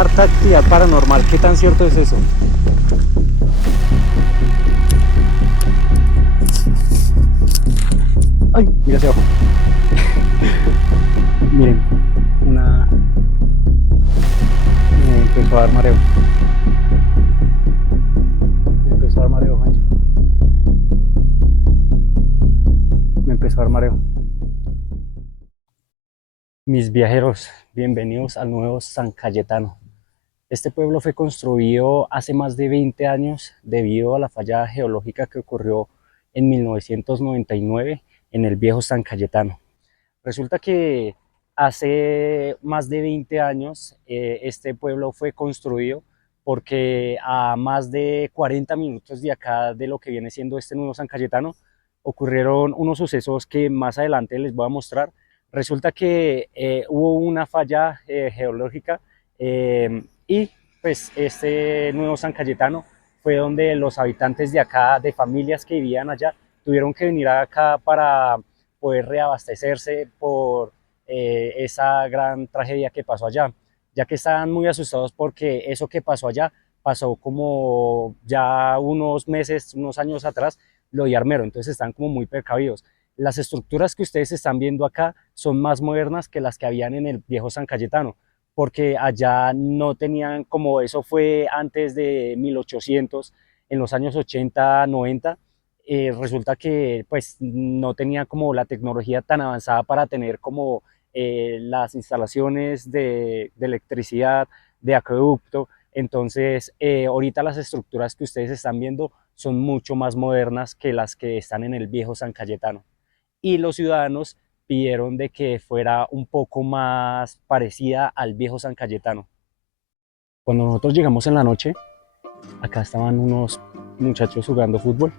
harta actividad paranormal. ¿Qué tan cierto es eso? Ay, mira hacia abajo. Miren, una... Me empezó a dar mareo. Me empezó a dar mareo, Juancho. Me empezó a dar mareo. Mis viajeros, bienvenidos al nuevo San Cayetano. Este pueblo fue construido hace más de 20 años debido a la falla geológica que ocurrió en 1999 en el viejo San Cayetano. Resulta que hace más de 20 años este pueblo fue construido porque a más de 40 minutos de acá de lo que viene siendo este nuevo San Cayetano ocurrieron unos sucesos que más adelante les voy a mostrar. Resulta que hubo una falla geológica y pues este nuevo San Cayetano fue donde los habitantes de acá, de familias que vivían allá, tuvieron que venir acá para poder reabastecerse por esa gran tragedia que pasó allá, ya que estaban muy asustados porque eso que pasó allá pasó como ya unos meses, unos años atrás, lo de Armero, entonces están como muy precavidos. Las estructuras que ustedes están viendo acá son más modernas que las que habían en el viejo San Cayetano, porque allá no tenían, como eso fue antes de 1800, en los años 80, 90, resulta que pues no tenía como la tecnología tan avanzada para tener como las instalaciones de electricidad, de acueducto. Entonces, ahorita las estructuras que ustedes están viendo son mucho más modernas que las que están en el viejo San Cayetano. Y los ciudadanos pidieron de que fuera un poco más parecida al viejo San Cayetano. Cuando nosotros llegamos en la noche, acá estaban unos muchachos jugando fútbol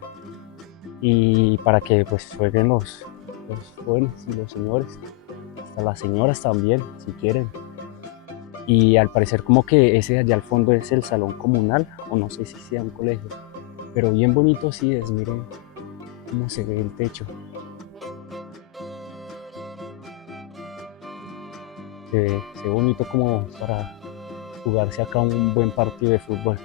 y para que pues jueguen los jóvenes y los señores, hasta las señoras también, si quieren. Y al parecer como que ese de allá al fondo es el salón comunal, o no sé si sea un colegio, pero bien bonito sí es, miren cómo se ve el techo. Se ve bonito como para jugarse acá un buen partido de fútbol.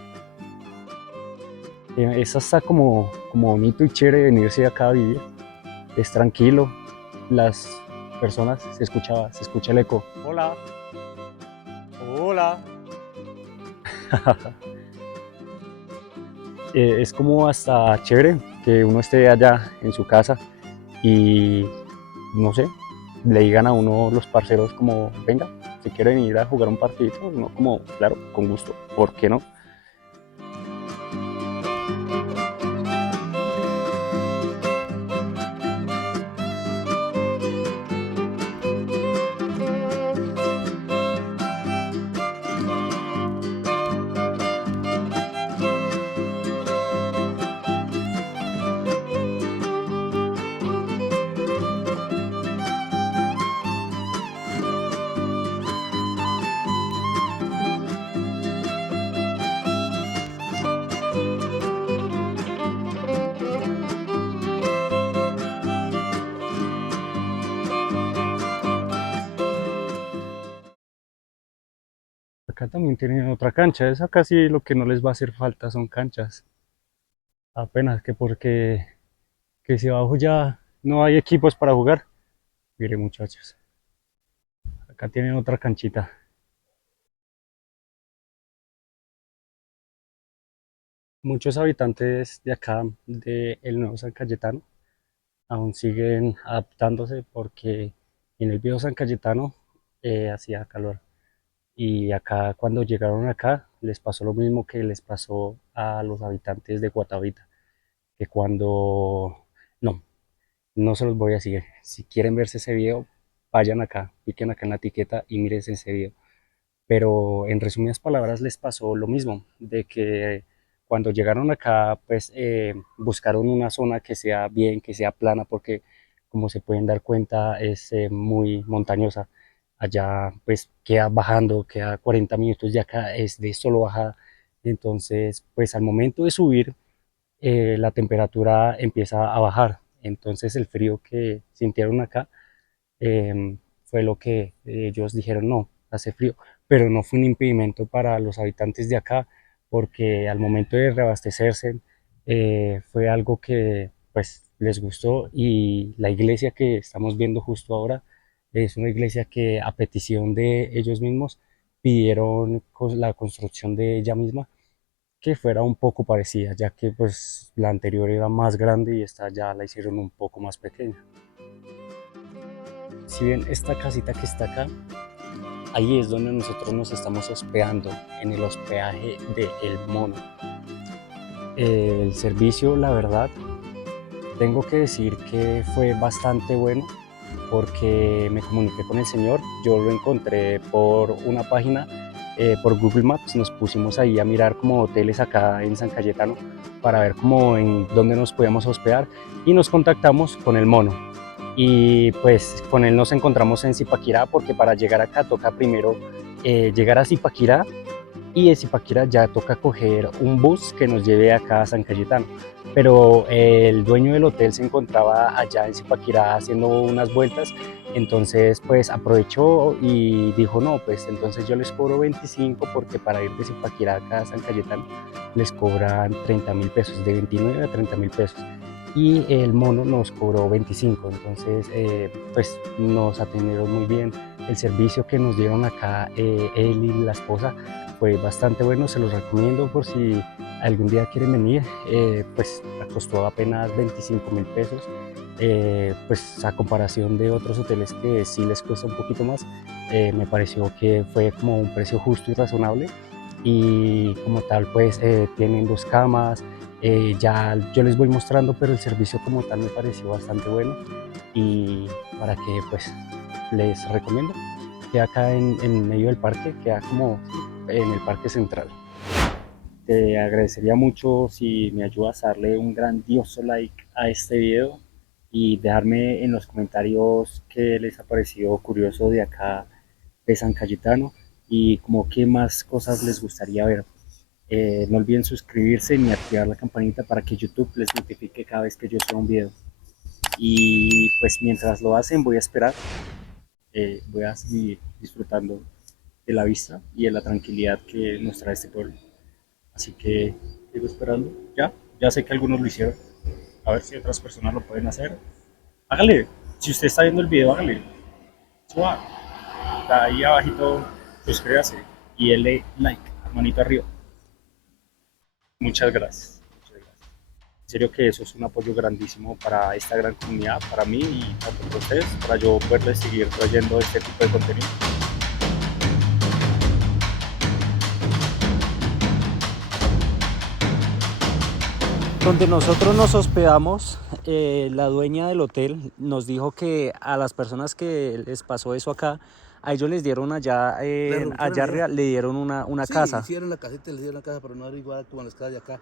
Es hasta como bonito y chévere venirse acá a vivir. Es tranquilo, las personas, se escucha el eco. Hola, hola. Es como hasta chévere que uno esté allá en su casa y no sé, le digan a uno los parceros como, venga, si quieren ir a jugar un partidito, no como, claro, con gusto, ¿por qué no? Acá también tienen otra cancha, esa casi lo que no les va a hacer falta son canchas, apenas que porque que si abajo ya no hay equipos para jugar. Mire muchachos, acá tienen otra canchita. Muchos habitantes de acá, de el Nuevo San Cayetano, aún siguen adaptándose porque en el viejo San Cayetano hacía calor. Y acá, cuando llegaron acá, les pasó lo mismo que les pasó a los habitantes de Guatavita, que cuando... No, no se los voy a decir. Si quieren verse ese video, vayan acá, piquen acá en la etiqueta y miren ese video. Pero en resumidas palabras les pasó lo mismo, de que cuando llegaron acá, pues buscaron una zona que sea bien, que sea plana, porque como se pueden dar cuenta es muy montañosa. Allá pues queda bajando, queda 40 minutos de acá, es de solo bajada. Entonces, pues al momento de subir, la temperatura empieza a bajar. Entonces el frío que sintieron acá fue lo que ellos dijeron, no, hace frío. pero no fue un impedimento para los habitantes de acá, porque al momento de reabastecerse fue algo que pues les gustó, y la iglesia que estamos viendo justo ahora es una iglesia que a petición de ellos mismos pidieron la construcción de ella misma, que fuera un poco parecida, ya que pues la anterior era más grande y esta ya la hicieron un poco más pequeña. Si ven esta casita que está acá, ahí es donde nosotros nos estamos hospedando, en el hospedaje de El Mono. El servicio, la verdad, tengo que decir que fue bastante bueno, porque me comuniqué con el señor, yo lo encontré por una página, por Google Maps. Nos pusimos ahí a mirar como hoteles acá en San Cayetano para ver cómo en dónde nos podíamos hospedar, y nos contactamos con el Mono. Y pues con él nos encontramos en Zipaquirá, porque para llegar acá toca primero llegar a Zipaquirá, y de Zipaquirá ya toca coger un bus que nos lleve acá a San Cayetano. Pero el dueño del hotel se encontraba allá en Zipaquirá haciendo unas vueltas, entonces pues aprovechó y dijo: no, pues entonces yo les cobro 25, porque para ir de Zipaquirá acá a San Cayetano les cobran 30.000 pesos, de 29 a 30.000 pesos. Y el Mono nos cobró 25, entonces pues nos atendieron muy bien. El servicio que nos dieron acá, él y la esposa, fue bastante bueno, se los recomiendo por si algún día quieren venir. Pues costó apenas 25.000 pesos, pues a comparación de otros hoteles que sí les cuesta un poquito más. Me pareció que fue como un precio justo y razonable, y como tal pues tienen 2 camas. Ya yo les voy mostrando, pero el servicio como tal me pareció bastante bueno, y para que pues les recomiendo. Queda acá en medio del parque, queda como en el parque central. Te agradecería mucho si me ayudas a darle un grandioso like a este video, y dejarme en los comentarios qué les ha parecido curioso de acá de San Cayetano, y como qué más cosas les gustaría ver. No olviden suscribirse ni activar la campanita para que YouTube les notifique cada vez que yo suba un video. Y pues mientras lo hacen voy a esperar, voy a seguir disfrutando de la vista y de la tranquilidad que nos trae este pueblo. Así que sigo esperando. Ya sé que algunos lo hicieron. A ver si otras personas lo pueden hacer. Hágale. Si usted está viendo el video, hágale. Suba. Está ahí abajito, suscríbase y dele like, manito arriba. Muchas gracias. Muchas gracias. En serio que eso es un apoyo grandísimo para esta gran comunidad, para mí y para ustedes, para yo poderles seguir trayendo este tipo de contenido. Donde nosotros nos hospedamos, la dueña del hotel nos dijo que a las personas que les pasó eso acá, a ellos les dieron allá, allá arriba, le dieron una Sí, casa. hicieron la casita, les dieron la casa, pero no era igual como las casas de acá.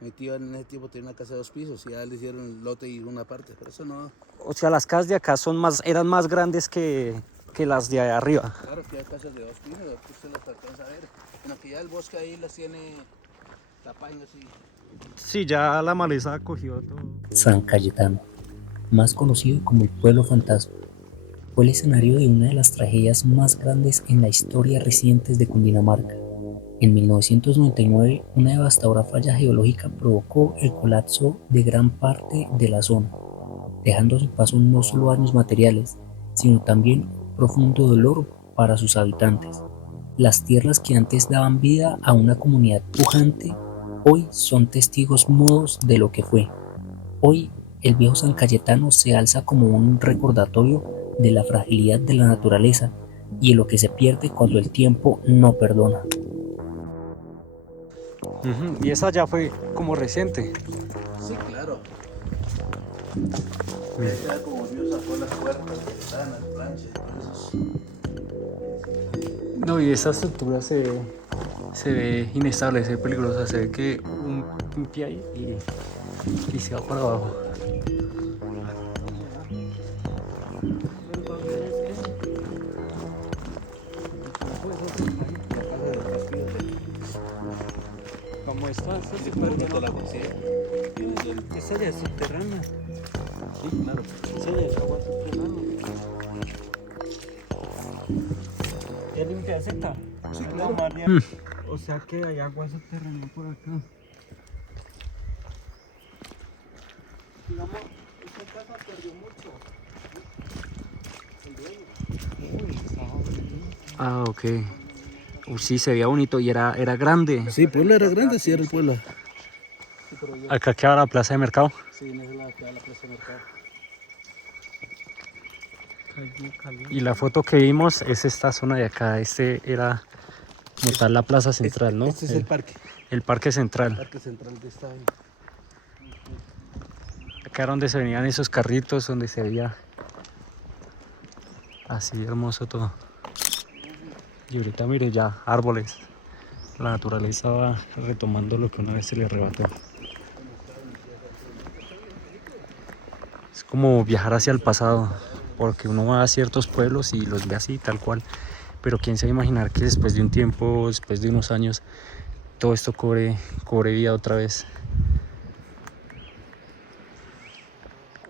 Mi tío en ese tiempo tenía una casa de 2 pisos y ya le hicieron el lote y una parte, pero eso no. O sea, las casas de acá eran más grandes que las de arriba. Claro que hay casas de 2 pisos, que usted las alcanza a ver. Bueno, que ya el bosque ahí las tiene tapando así. Sí, ya la maleza cogió todo. San Cayetano, más conocido como el Pueblo Fantasma, fue el escenario de una de las tragedias más grandes en la historia reciente de Cundinamarca. En 1999, una devastadora falla geológica provocó el colapso de gran parte de la zona, dejando a su paso no solo daños materiales, sino también profundo dolor para sus habitantes. Las tierras que antes daban vida a una comunidad pujante, hoy son testigos mudos de lo que fue. Hoy, el viejo San Cayetano se alza como un recordatorio de la fragilidad de la naturaleza y de lo que se pierde cuando el tiempo no perdona. Y esa ya fue como reciente. Sí, claro. Ya como Dios sacó las puertas, las ventanas, planchas, todo eso. No, y esa estructura se ve inestable, se ve peligrosa, se ve que un pie ahí y se va para abajo. ¿Cómo está? Esa ya es subterránea. Sí, claro. Esa ya es agua subterránea. ¿Ya limpia esta? Sí, claro. O sea que hay agua subterránea por acá. Digamos, esta casa perdió mucho. Ah, ok. Sí, se veía bonito y era grande. Sí, el pueblo era grande, sí era el pueblo. Acá queda la plaza de mercado. Sí, en esa la queda la plaza de mercado. Y la foto que vimos es esta zona de acá. Este era como tal la plaza central, ¿no? Este es el parque. El parque El central. parque central de esta. Acá era donde se venían esos carritos, donde se veía así hermoso todo. Y ahorita mire ya, árboles. La naturaleza va retomando lo que una vez se le arrebató. Es como viajar hacia el pasado, porque uno va a ciertos pueblos y los ve así, tal cual. Pero quién se va a imaginar que después de un tiempo, después de unos años, todo esto cobre vida otra vez.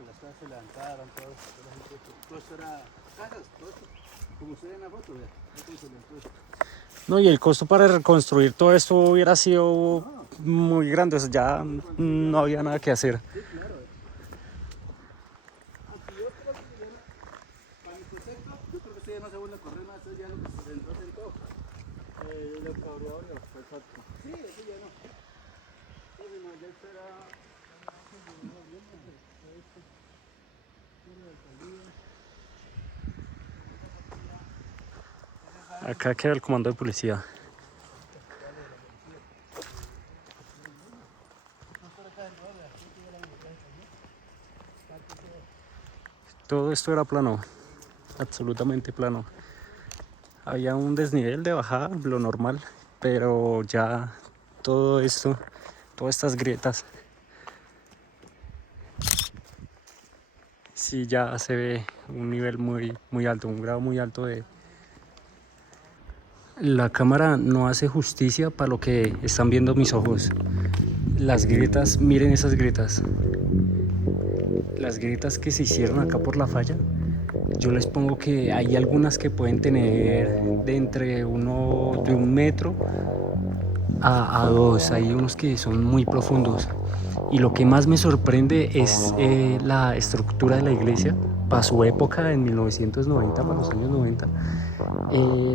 Las casas se levantaron, todo esto era casas, todo esto. Como usted ve en la foto, vea. Esto se levantó esto. No, y el costo para reconstruir todo esto hubiera sido muy grande, o sea, ya no había nada que hacer. Para mi concepto, yo creo que usted ya no se vuelve a correr más, eso ya lo que se sentó, sentó. Lo que abrió ahora, exacto. Sí, eso ya no. Entonces, no, ya espera. Acá queda el comando de policía. Todo esto era plano, absolutamente plano. Había un desnivel de bajada, lo normal, pero ya todo esto, todas estas grietas, sí ya se ve un nivel muy alto, un grado muy alto de... La cámara no hace justicia para lo que están viendo mis ojos. Las grietas, miren esas grietas. Las grietas que se hicieron acá por la falla, yo les pongo que hay algunas que pueden tener de entre de 1 metro a 2. Hay unos que son muy profundos. Y lo que más me sorprende es la estructura de la iglesia para su época en 1990, para los años 90.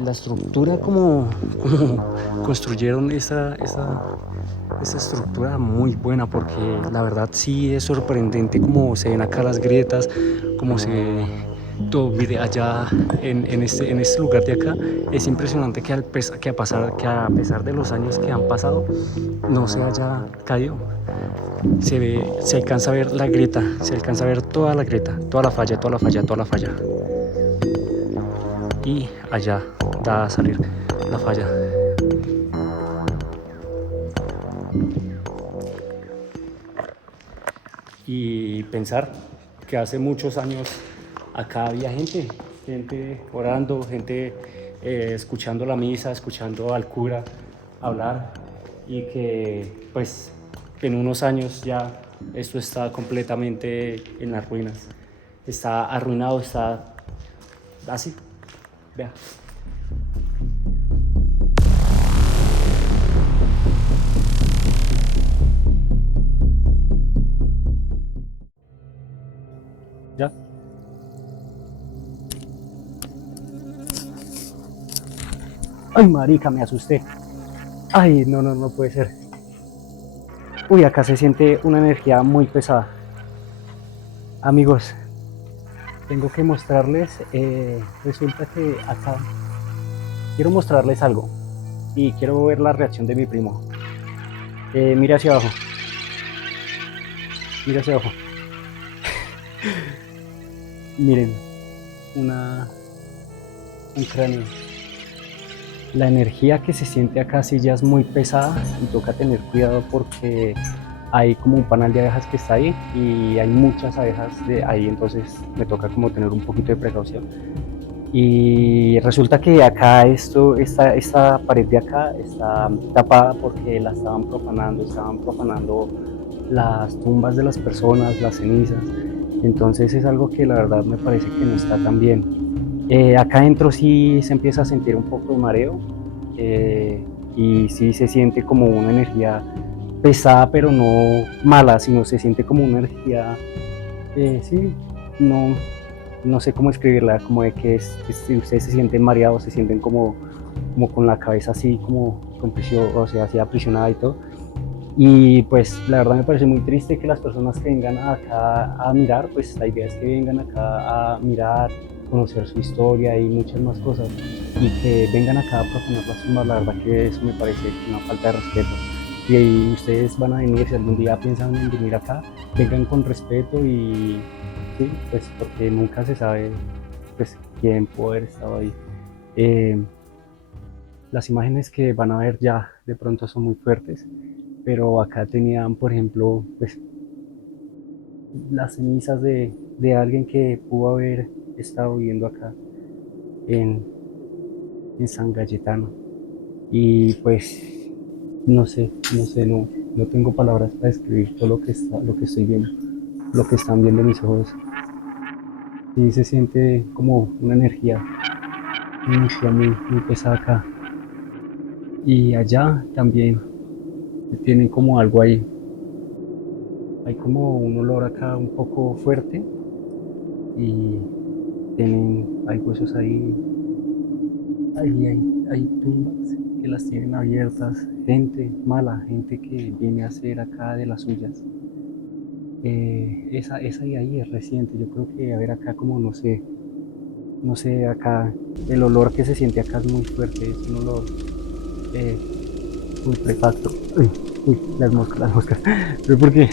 La estructura como construyeron esa estructura muy buena, porque la verdad sí es sorprendente como se ven acá las grietas, como se ve todo. Mire allá en este lugar de acá, es impresionante que a pesar de los años que han pasado no se haya caído. Se alcanza a ver la grieta, se alcanza a ver toda la grieta, toda la falla, toda la falla, toda la falla. Y allá da a salir la falla. Y pensar que hace muchos años acá había gente orando, gente escuchando la misa, escuchando al cura hablar, y que pues en unos años ya esto está completamente en las ruinas, está arruinado, está así, vea. ¿Ya? Ay, marica, me asusté. Ay, no puede ser. Uy, acá se siente una energía muy pesada. Amigos, tengo que mostrarles, resulta que acá quiero mostrarles algo y quiero ver la reacción de mi primo. Mira hacia abajo. Mira hacia abajo. Miren, un cráneo. La energía que se siente acá sí ya es muy pesada y toca tener cuidado porque hay como un panal de abejas que está ahí y hay muchas abejas de ahí, entonces me toca como tener un poquito de precaución. Y resulta que acá esta pared de acá está tapada porque la estaban profanando las tumbas de las personas, las cenizas. Entonces es algo que la verdad me parece que no está tan bien. Acá adentro sí se empieza a sentir un poco de mareo y sí se siente como una energía pesada, pero no mala, sino se siente como una energía, sí, no, no sé cómo escribirla, como de que si ustedes se sienten mareados, se sienten como con la cabeza así, como con prisión, o sea, así aprisionada y todo. Y pues la verdad me parece muy triste que las personas que vengan acá a mirar, pues la idea es que vengan acá a mirar, conocer su historia y muchas más cosas, y que vengan acá a profanar las tumbas. La verdad que eso me parece una falta de respeto. Y ustedes van a venir, si algún día piensan en venir acá, vengan con respeto y sí, pues porque nunca se sabe pues quién puede haber estado ahí. Eh, las imágenes que van a ver ya de pronto son muy fuertes, pero acá tenían, por ejemplo, pues las cenizas de alguien que pudo haber estado viviendo acá en, en San Cayetano. Y pues no tengo palabras para describir todo lo que estoy viendo, lo que están viendo mis ojos. Y se siente como una energía muy pesada acá. Y allá también tienen como algo ahí. Hay como un olor acá un poco fuerte y hay huesos ahí, hay tumbas que las tienen abiertas, gente mala, gente que viene a hacer acá de las suyas. Esa de ahí es reciente, yo creo que a ver acá como no sé, acá el olor que se siente acá es muy fuerte, es un olor eh, putrefacto. Uy, las moscas, pero porque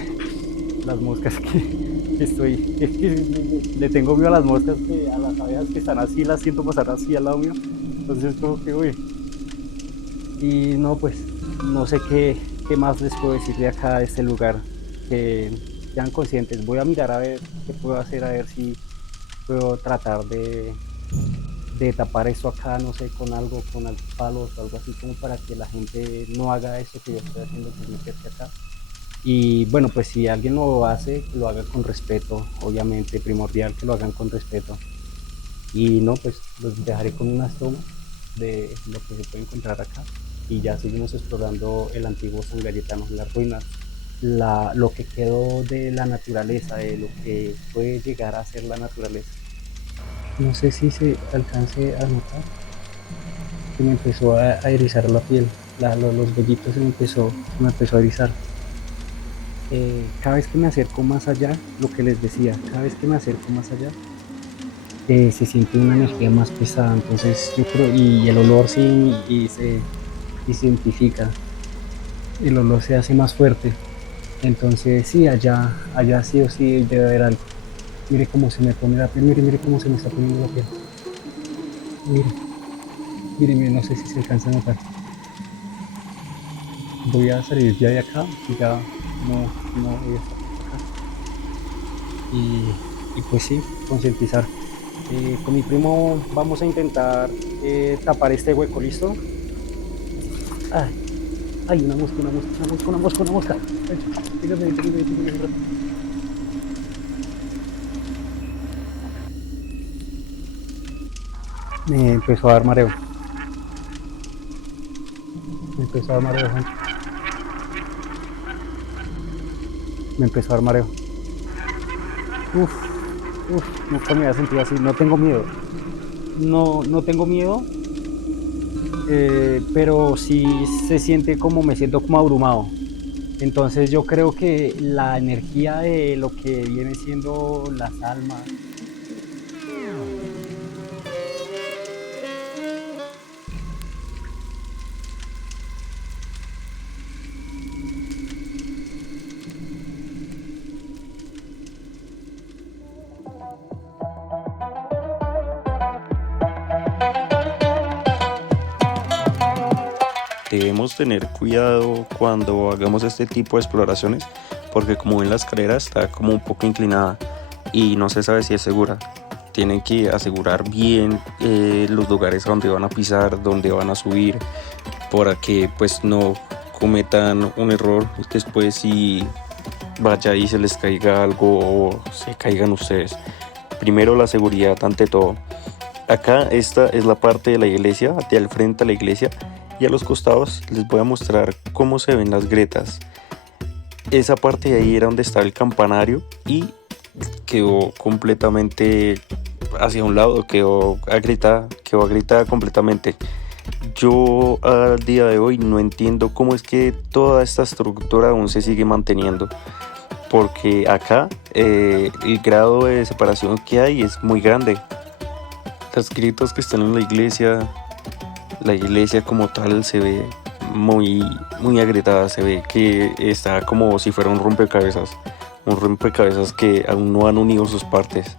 las moscas que estoy, que le tengo miedo a las moscas, que a las abejas que están así, las siento pasar así al lado mío, entonces como que uy, y no pues, no sé qué más les puedo decir de acá, de este lugar, que sean conscientes, voy a mirar a ver qué puedo hacer, a ver si puedo tratar de tapar esto acá, no sé, con algo, con palos o algo así, como para que la gente no haga eso que yo estoy haciendo, que es meterse acá. Y bueno, pues si alguien lo hace, que lo haga con respeto, obviamente, primordial que lo hagan con respeto. Y no, pues los dejaré con unas tomas de lo que se puede encontrar acá. Y ya seguimos explorando el antiguo San Cayetano, las ruinas, lo que quedó de la naturaleza, de lo que puede llegar a ser la naturaleza. No sé si se alcance a notar que me empezó a erizar la piel, los vellitos se me empezó a erizar. Cada vez que me acerco más allá, lo que les decía, cada vez que me acerco más allá, se siente una energía más pesada, entonces yo creo, y el olor sí, y se identifica, el olor se hace más fuerte, entonces sí, allá sí o sí debe haber algo. Mire cómo se me pone la piel, mire cómo se me está poniendo la piel, mire, mire, no sé si se alcanza a notar. Voy a salir ya de acá, ya no voy a estar acá. Y pues sí, concientizar. Con mi primo vamos a intentar tapar este hueco, ¿listo? Ay, ay, una mosca, una mosca, una mosca, una mosca, una mosca. Dígame. Me empezó a dar mareo. Me empezó a dar mareo, gente. Me empezó a dar mareo. Uf, nunca me había sentido así. No tengo miedo. No tengo miedo, pero sí se siente como, me siento como abrumado. Entonces yo creo que la energía de lo que viene siendo las almas. Debemos tener cuidado cuando hagamos este tipo de exploraciones porque como ven la escalera está como un poco inclinada y no se sabe si es segura. Tienen que asegurar bien los lugares a donde van a pisar, donde van a subir, para que pues no cometan un error después si vaya y se les caiga algo o se caigan ustedes. Primero la seguridad ante todo. Acá esta es la parte de la iglesia, de al frente a la iglesia, y y a los costados les voy a mostrar cómo se ven las grietas. Esa parte de ahí era donde estaba el campanario y quedó completamente hacia un lado, quedó agrietada completamente. Yo al día de hoy no entiendo cómo es que toda esta estructura aún se sigue manteniendo, porque acá el grado de separación que hay es muy grande. Las grietas que están en la iglesia como tal se ve muy agrietada, se ve que está como si fuera un rompecabezas que aún no han unido sus partes.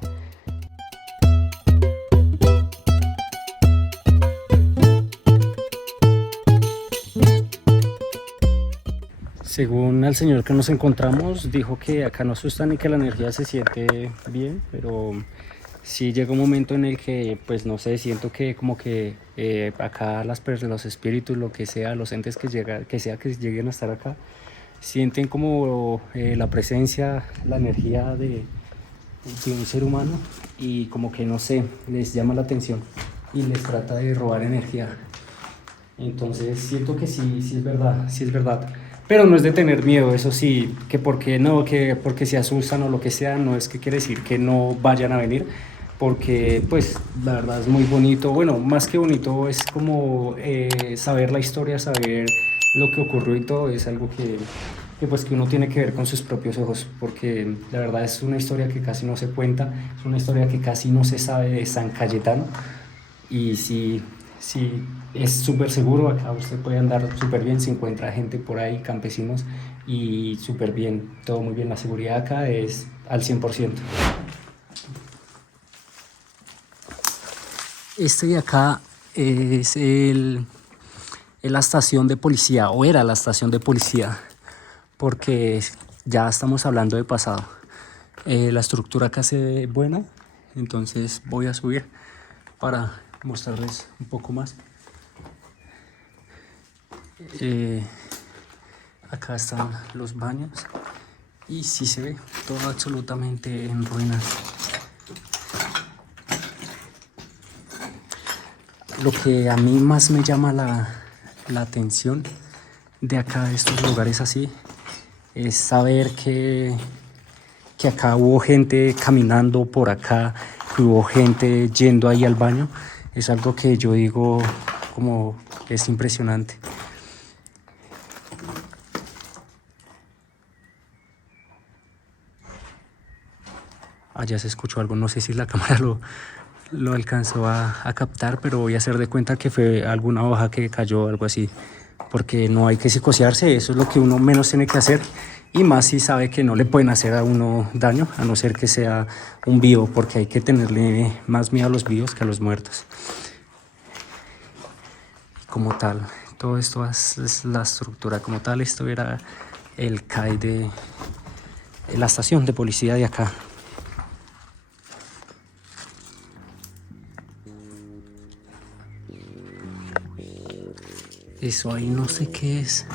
Según el señor que nos encontramos, dijo que acá no asustan y que la energía se siente bien, pero sí llega un momento en el que, pues no sé, siento que como que acá los espíritus, lo que sea, los entes que lleguen a estar acá, sienten como la presencia, la energía de un ser humano y como que no sé, les llama la atención y les trata de robar energía. Entonces siento que sí es verdad. Pero no es de tener miedo, eso sí, que porque se asustan o lo que sea, no es que quiere decir que no vayan a venir, porque pues la verdad es muy bonito, bueno, más que bonito es como saber la historia, saber lo que ocurrió y todo, es algo pues que uno tiene que ver con sus propios ojos, porque la verdad es una historia que casi no se cuenta, es una historia que casi no se sabe de San Cayetano, y sí, es súper seguro, acá usted puede andar súper bien, se encuentra gente por ahí, campesinos, y súper bien, todo muy bien, la seguridad acá es al 100%. Este de acá es la estación de policía, o era la estación de policía, porque ya estamos hablando de pasado. La estructura acá se ve buena, entonces voy a subir para mostrarles un poco más. Acá están los baños y sí se ve todo absolutamente en ruinas. Lo que a mí más me llama la atención de acá, de estos lugares así, es saber que acá hubo gente caminando por acá, que hubo gente yendo ahí al baño. Es algo que yo digo como que es impresionante. Allá se escuchó algo, no sé si la cámara lo alcanzó a captar, pero voy a hacer de cuenta que fue alguna hoja que cayó o algo así, porque no hay que psicosearse, eso es lo que uno menos tiene que hacer, y más si sabe que no le pueden hacer a uno daño, a no ser que sea un vivo, porque hay que tenerle más miedo a los vivos que a los muertos. Como tal, todo esto es la estructura, como tal, esto era el CAI de la estación de policía de acá. Eso ahí no sé qué es.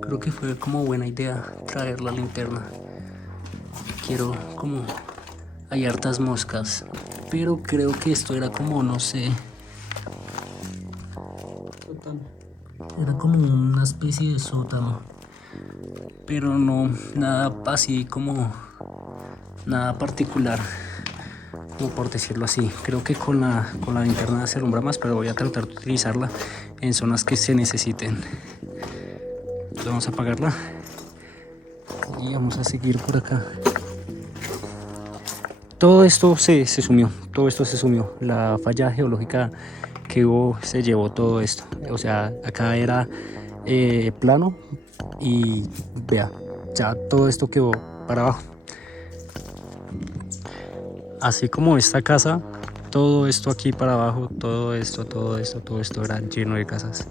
Creo que fue como buena idea traer la linterna. Quiero como... Hay hartas moscas, pero creo que esto era como, no sé... Era como una especie de sótano. Pero no, nada así como... Nada particular, como por decirlo así. Creo que con la linterna se alumbra más, pero voy a tratar de utilizarla en zonas que se necesiten. Vamos a apagarla y vamos a seguir por acá. Todo esto se sumió, la falla geológica que hubo se llevó todo esto. O sea, acá era plano y vea, ya todo esto quedó para abajo. Así como esta casa, todo esto aquí para abajo, todo esto era lleno de casas.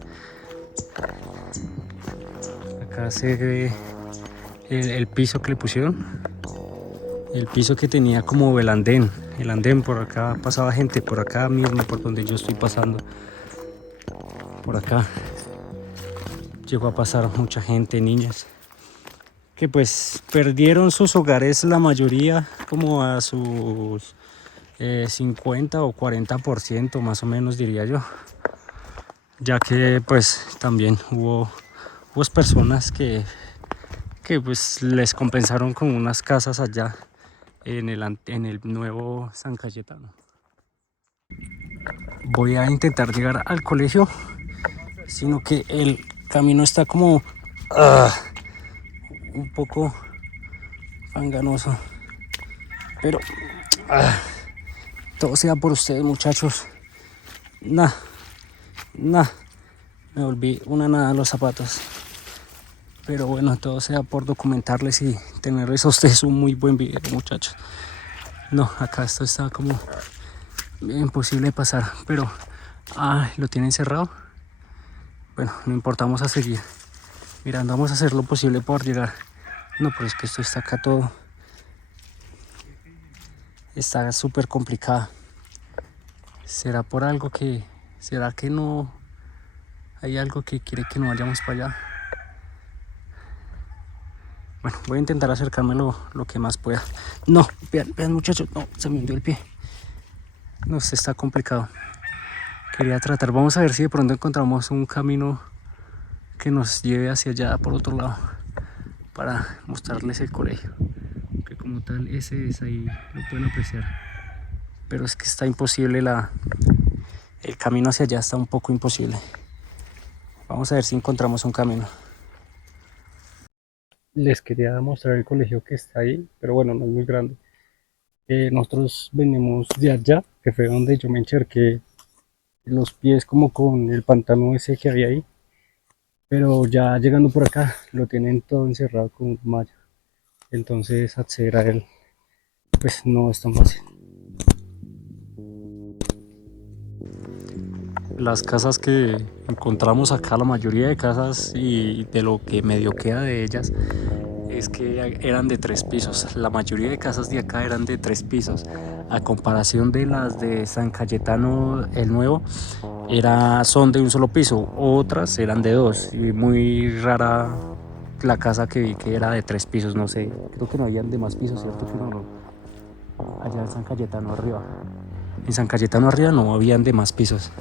Acá se ve el piso que le pusieron, el piso que tenía como el andén por acá pasaba gente, por acá mismo, por donde yo estoy pasando, por acá llegó a pasar mucha gente, niñas, que pues perdieron sus hogares, la mayoría como a sus 50 o 40% más o menos diría yo, ya que pues también hubo personas que pues les compensaron con unas casas allá en el nuevo San Cayetano. Voy a intentar llegar al colegio, sino que el camino está como un poco fanganoso, pero todo sea por ustedes, muchachos. Nah, me volví una nada los zapatos, pero bueno, todo sea por documentarles y tenerles a ustedes un muy buen video, muchachos. No, acá esto está como imposible de pasar, pero lo tienen cerrado. Bueno, no importa, vamos a seguir mirando, vamos a hacer lo posible por llegar. No, pero es que esto está acá todo, está súper complicado. ¿Será por algo será que no hay algo que quiere que no vayamos para allá? Bueno, voy a intentar acercarme lo que más pueda. No, vean muchachos, no, se me hundió el pie. No, se está complicado. Quería tratar, vamos a ver si de pronto encontramos un camino que nos lleve hacia allá por otro lado para mostrarles el colegio, que como tal ese es, ahí lo pueden apreciar, pero es que está imposible, el camino hacia allá está un poco imposible. Vamos a ver si encontramos un camino. Les quería mostrar el colegio que está ahí, pero bueno, no es muy grande. Nosotros venimos de allá, que fue donde yo me encharqué los pies como con el pantano ese que había ahí, pero ya llegando por acá lo tienen todo encerrado con malla, entonces acceder a él pues no es tan fácil. Las casas que encontramos acá, la mayoría de casas y de lo que medio queda de ellas, es que eran de 3 pisos. La mayoría de casas de acá eran de 3 pisos. A comparación de las de San Cayetano el Nuevo, son de un solo piso. Otras eran de 2. Y muy rara la casa que vi que era de 3 pisos. No sé, creo que no habían de más pisos, ¿cierto? Que no. Allá en San Cayetano arriba. En San Cayetano arriba no habían de más pisos.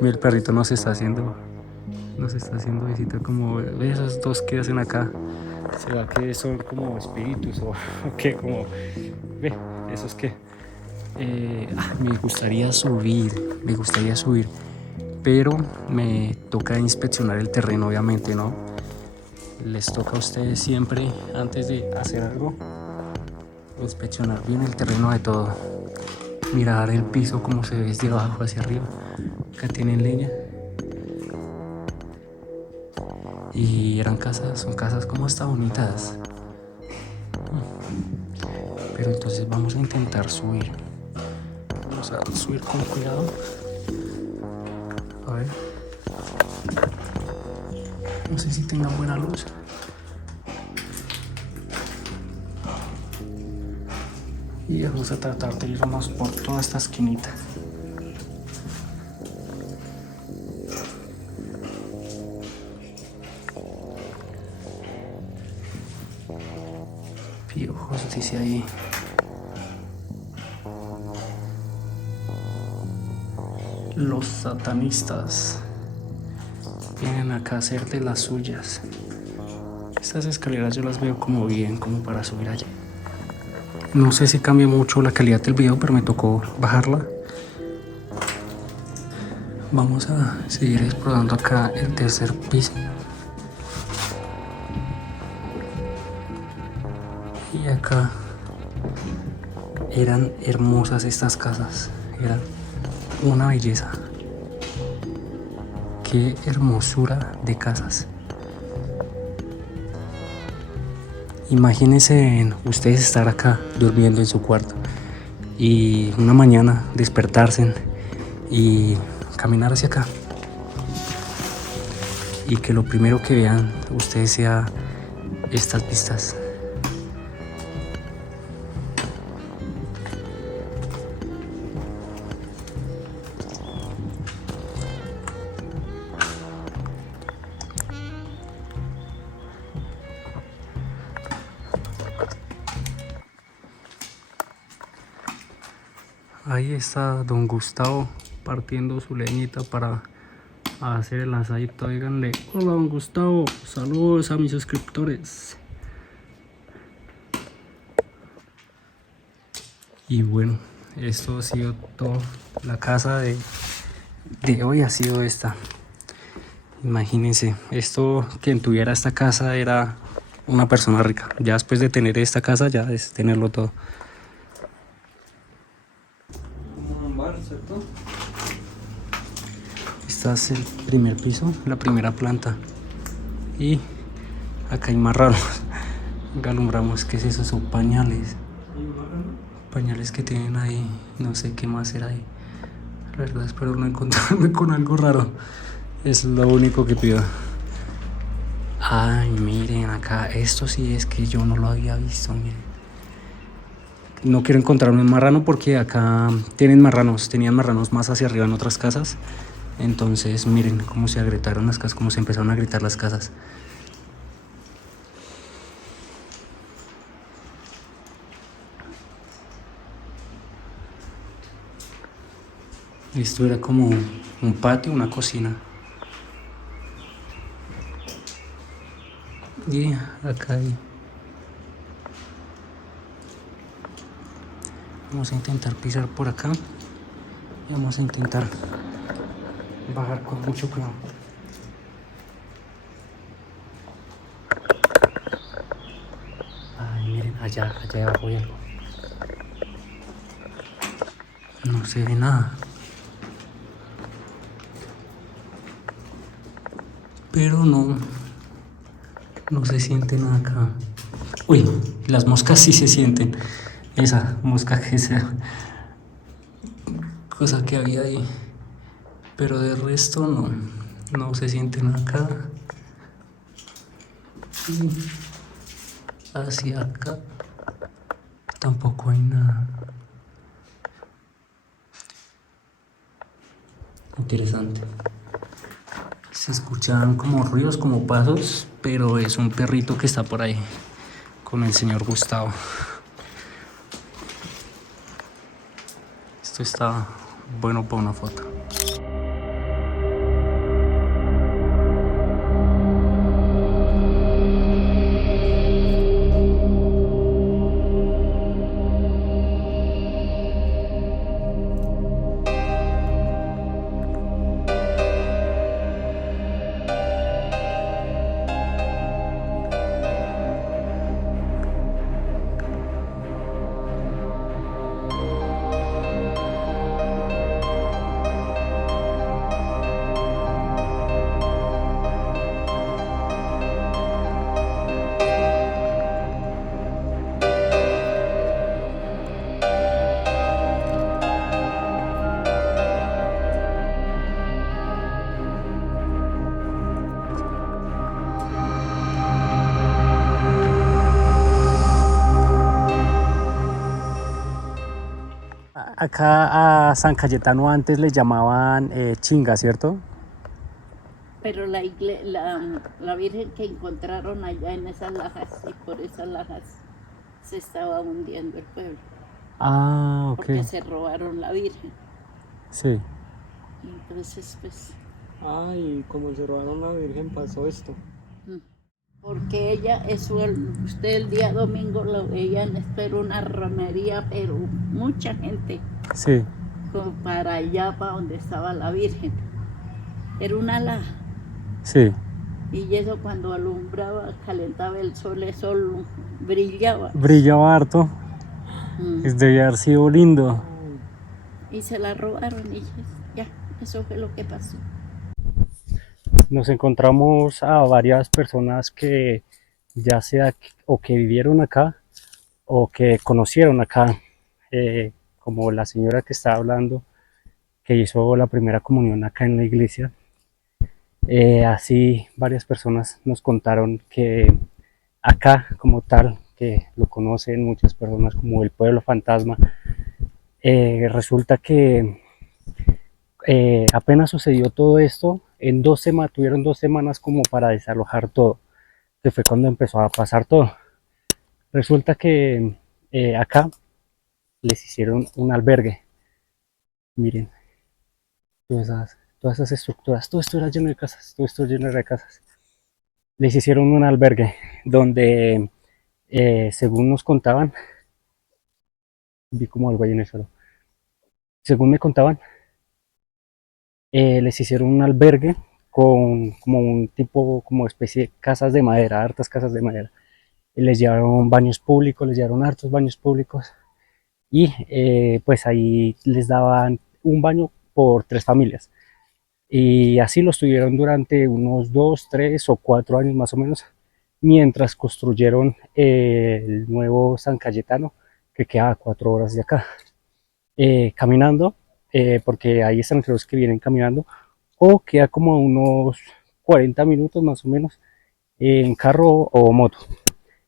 Mira, el perrito nos está haciendo visita, como esos dos que hacen acá. ¿Será que son como espíritus o qué? Como, esos que me gustaría subir, pero me toca inspeccionar el terreno, obviamente, ¿no? Les toca a ustedes siempre, antes de hacer algo, inspeccionar bien el terreno de todo. Mirar el piso como se ve desde abajo hacia arriba. Acá tienen leña. Y son casas como hasta bonitas. Pero entonces vamos a intentar subir. Vamos a subir con cuidado. A ver. No sé si tenga buena luz. Y vamos a tratar de irnos por toda esta esquinita. Piojos, dice ahí. Los satanistas vienen acá a hacer de las suyas. Estas escaleras yo las veo como bien, como para subir allá. No sé si cambia mucho la calidad del video, pero me tocó bajarla. Vamos a seguir explorando acá el tercer piso. Y acá eran hermosas estas casas, eran una belleza. Qué hermosura de casas. Imagínense ustedes estar acá durmiendo en su cuarto y una mañana despertarse y caminar hacia acá y que lo primero que vean ustedes sea estas vistas. Ahí está don Gustavo partiendo su leñita para hacer el asadito. Díganle, hola don Gustavo, saludos a mis suscriptores. Y bueno, esto ha sido todo. La casa de hoy ha sido esta. Imagínense, esto, quien tuviera esta casa era una persona rica. Ya después de tener esta casa, ya es tenerlo todo. Un bar, ¿cierto? Este es el primer piso, la primera planta. Y acá hay más raros. Venga, alumbramos, ¿qué es eso? Son pañales. Pañales que tienen ahí, no sé qué más era ahí. La verdad espero no encontrarme con algo raro. Es lo único que pido. Ay, miren acá, esto sí es que yo no lo había visto, miren. No quiero encontrarme un marrano porque acá tienen marranos, tenían marranos más hacia arriba en otras casas. Entonces miren cómo se agrietaron las casas, cómo se empezaron a gritar las casas. Esto era como un patio, una cocina. Y acá hay. Vamos a intentar pisar por acá. Y vamos a intentar bajar con mucho cuidado. Ay, miren, allá abajo hay algo. No se ve nada. Pero no se siente nada acá. Uy, las moscas sí se sienten. Esa mosca que sea cosa que había ahí. Pero de resto no se siente nada acá. Y hacia acá tampoco hay nada. Interesante. Se escuchan como ruidos, como pasos, pero es un perrito que está por ahí con el señor Gustavo. Esto está bueno para una foto. Acá a San Cayetano antes le llamaban Chinga, ¿cierto? Pero la Virgen que encontraron allá en esas lajas, y por esas lajas se estaba hundiendo el pueblo, Ah, ok. porque se robaron la Virgen. Sí. Y entonces, pues, Ay, como se robaron la Virgen pasó esto. porque ella, usted el día domingo lo veían, espero una romería, pero mucha gente, Sí. como para allá, para donde estaba la Virgen. Era una laja. Sí. Y eso cuando alumbraba, calentaba el sol brillaba. Brillaba harto. Debía haber sido lindo. Y se la robaron y ya, eso fue lo que pasó. Nos encontramos a varias personas que ya sea o que vivieron acá o que conocieron acá, como la señora que estaba hablando, que hizo la primera comunión acá en la iglesia. Así varias personas nos contaron que acá como tal, que lo conocen muchas personas como el pueblo fantasma, resulta que apenas sucedió todo esto, en 2 semanas, tuvieron 2 semanas como para desalojar todo, que fue cuando empezó a pasar todo. Resulta que acá les hicieron un albergue, Miren, todas esas estructuras, todo esto era lleno de casas, todo esto lleno de casas. Les hicieron un albergue donde, según nos contaban, vi como algo ahí en el suelo, según me contaban, les hicieron un albergue con como un tipo, como especie de casas de madera, hartas casas de madera. Y les llevaron baños públicos, les llevaron hartos baños públicos y pues ahí les daban un baño por 3 familias. Y así lo estuvieron durante unos 2, 3 o 4 años más o menos, mientras construyeron el nuevo San Cayetano, que queda a 4 horas de acá, caminando, porque hay extranjeros que vienen caminando, o queda como a unos 40 minutos más o menos en carro o moto,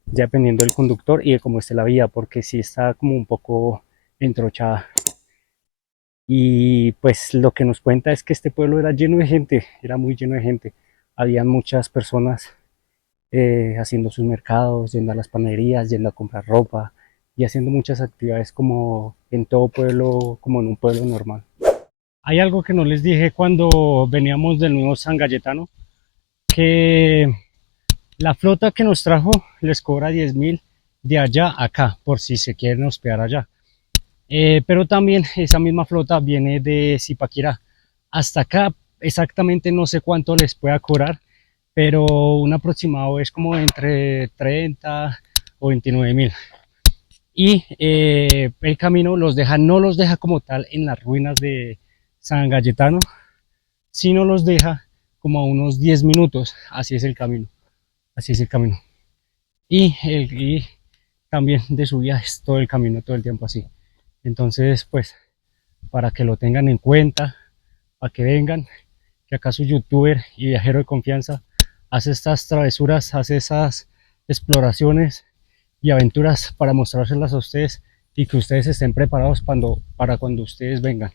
ya dependiendo del conductor y de cómo esté la vía, porque si está como un poco entrochada. Y pues lo que nos cuenta es que este pueblo era lleno de gente, era muy lleno de gente. Habían muchas personas haciendo sus mercados, yendo a las panaderías, yendo a comprar ropa y haciendo muchas actividades como en todo pueblo, como en un pueblo normal. Hay algo que no les dije cuando veníamos del nuevo San Cayetano, que la flota que nos trajo les cobra 10.000 de allá a acá, por si se quieren hospedar allá. Pero también esa misma flota viene de Zipaquirá hasta acá. Exactamente no sé cuánto les pueda cobrar, pero un aproximado es como entre 30 o 29.000. Y el camino no los deja como tal en las ruinas de San Cayetano, sino los deja como a unos 10 minutos. Así es el camino, así es el camino. Y también de subida es todo el camino, todo el tiempo así. Entonces, pues, para que lo tengan en cuenta, para que vengan, que acá su youtuber y viajero de confianza hace estas travesuras, hace esas exploraciones y aventuras para mostrárselas a ustedes y que ustedes estén preparados para cuando ustedes vengan.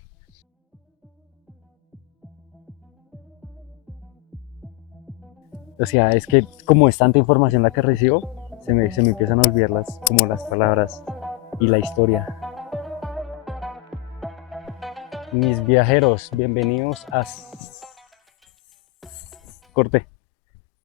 O sea, es que como es tanta información la que recibo, se me empiezan a olvidar como las palabras y la historia. Mis viajeros, bienvenidos a Corte.